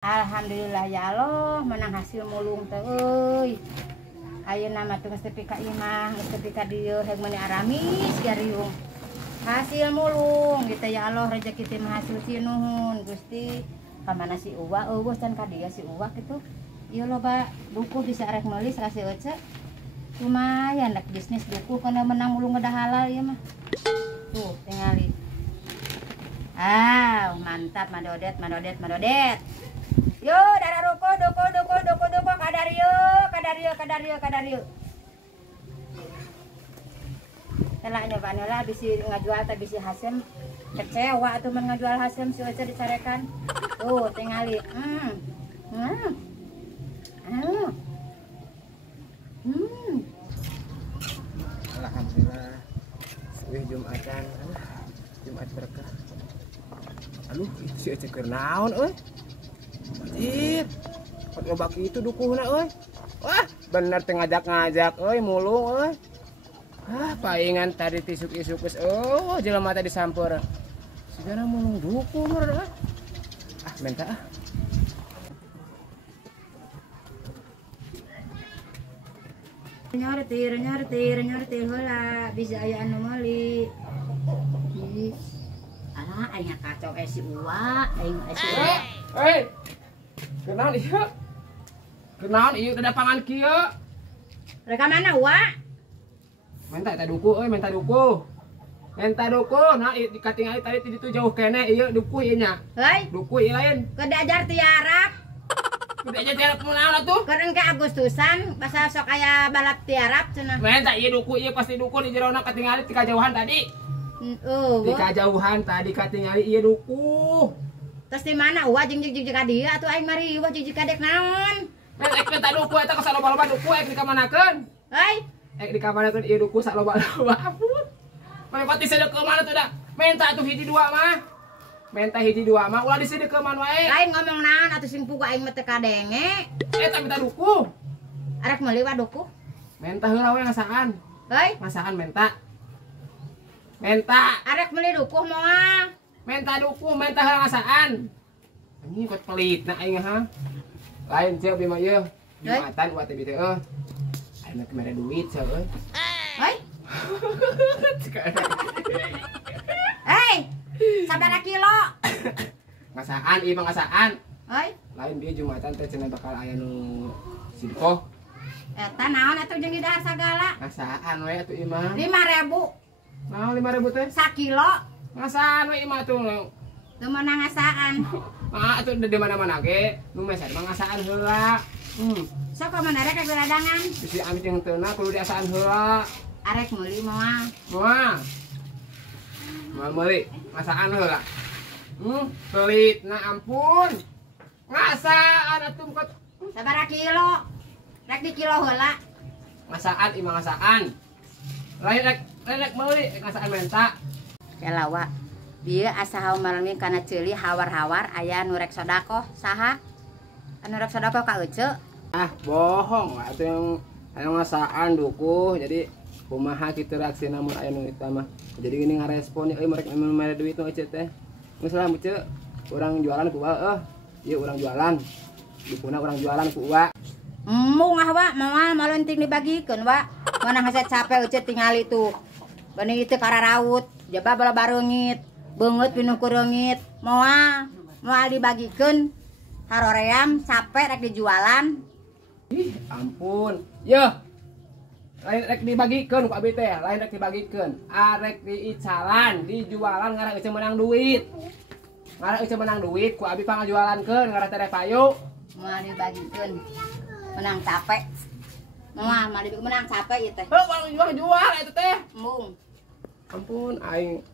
Alhamdulillah ya Allah menang hasil mulung teh euy. Ayeuna mah teu geus tepi ka imah, geus tepi ka dieu heg meuni aramis gariung. Hasil mulung gitu ya Allah, rezeki teh mah hasil si nuhun Gusti. Ka mana si Uwa eueuh can ka dieu si Uwa kitu. Ieu loba dukuh bisa rek meuli sarasi euceuk. Lumayan rek bisnis dukuh kana menang mulung udah halal ieu mah. Tuh, tingali. Ah, mantap madodet. Yo, darah doko, kadarieu. Telah nyobaan lah bisi ngajual teh bisi Hasem. Kecewa atuh mun ngajual Hasem si Ece dicarekan. Tuh, tingali. Alhamdulillah. Wih Jumatan. Jumat berkah. Aduh, si Ece keur naon euy? Anjir. Pot ngobak itu dukuhna euy. Wah, bener teh ngajak euy mulung euy. Ah, paingan tadi tisuk-isuk geus oh jelema tadi disampeur. Sigana mulung dukuh meureun euy. Ah, menta ah. Nyortir heula bisa aya anu meuli. Alah aya kacau si Uwa, aing si Uwa. Hei. Kenaon ieu? Kenaon ieu kedapangan kieu? Reka mana Uwa? Menta eta duku euy, menta duku. Nah dikatingali tadi di ditu jauh kene ieu duku ieu nya. Hei, Duku ieu lain. kedajar tiarap. Udah aja tiarap kunaon atuh? Keur engke Agustusan, basa sok aya balap tiarap cenah. Menta ieu duku ieu pasti duku di jerona katingali ti kajauhan tadi. Di kajauhan tadi katingali ieu duku. Terus di mana Uwa jeung ka dieu atuh aing mari Uwa jeung kadek naon? Ek menta duku eta ka saloba-loba duku ek dikamanakeun. Hei, Ek dikamanakeun ieu duku saloba-loba. Mane pati sedekeuh mana tuh dah. Menta atuh hiji dua mah. Menta hiji dua mah ulah disedekeuman wae. lain ngomong naon atuh sing pugu aing mah teu kadenge. Eta minta duku. Arek meuli wa duku. Menta heula we ngasaan. Hei, Ngasaan menta. Menta. arek meuli duku moal. Menta duku, menta heula ngasaan. Anjing kot pelitna aing ha. Lain ceu bi mah ieu. Jumatan buat teh teh aing mah kemana duit ceu euy. Hei, hei, sabaraha kilo? Ngasaan ieu mah ngasaan. Hei, Lain bieu Jumatan teh cenah bakal aya nu sidqoh. eta naon atuh jeung di dahar sagala? Ngasaan we atuh ieu mah. 5.000 Naon 5.000 teh? sakilo. Ngasaan we ieu mah atuh. Teu meunang ngasaan. Ah atuh di mana-mana ge, nu meser mah ngasaan heula. Sok ka mana rek geradangan? Bisi amit jeung teuna kudu diasaan heula. Arek meuli moal. Moal. Moal meuli, ngasaan heula. Pelitna ampun. Ngasaan atuh kot. Sabaraha kilo? Rek di kilo heula. Ngasaan imah ngasaan. Lain rek meuli ngasaan menta. Kelawa. Bieu asa haumareng kana ceuli hawar-hawar aya nu rek sodaqoh saha? Anu rek sodaqoh ka Ece? Ah, bohong. Atuh yang ngasaan dukuh. Jadi kumaha kitu reaksina mun aya nu eta mah. Jadi gini ngarespon euy merek mere duit nu Ece teh. Geus lah Ece, urang jualan ku Uwa ieu urang jualan. Dukuna urang jualan ku Uwa. Mung ah wa, moal malunting dibagikeun wa. Mana hese capek Ece tingali tuh. Bani itu kararaut, jaba bala bareungit, beungeut pinuh ku reungit. Moal dibagikeun. Haroream capek rek dijualan. Ih, ampun. Yeuh. Lain rek dibagikeun ku abi teh, lain rek dibagikeun. Arek diicalan, dijualan ngarang Ece menang duit. Ngarang Ece menang duit ku abi pangajualankeun ngarang teh rek payu. Moal dibagikeun. Menang capek. Moal dibagikeun menang capek ieu teh. Heuh, jual eta teh. Mung. Ampun aing